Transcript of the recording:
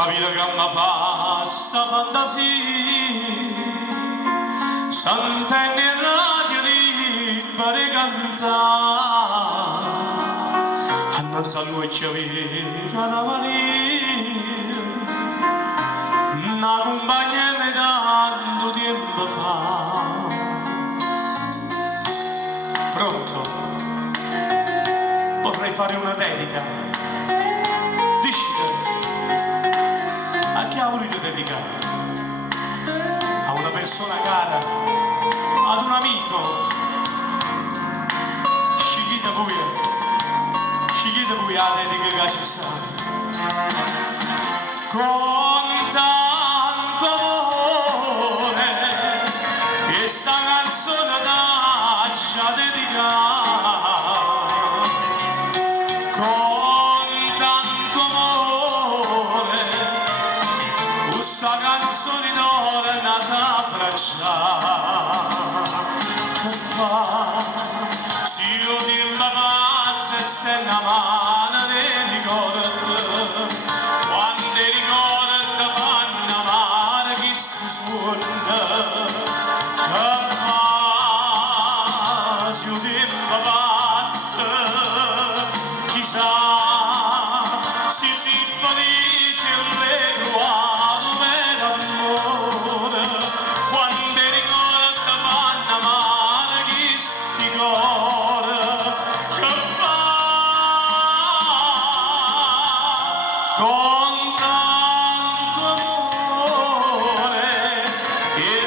la vita che mi fa sta fantasia, sentendo in radio libere cantare, annanzi a lui ci aveva una Maria, una compagna di tanto tempo fa. Pronto? Vorrei fare una dedica. Decide. A chi ha voluto dedicare? A una persona cara? Ad un amico? Scegliete voi la dedica che ci sta. Con tanto amore che sta canzone lascia dedicare, con tanto amore questa canzone d'oro è nata a abbracciare. Che fa? Se io ti imbavassi e stella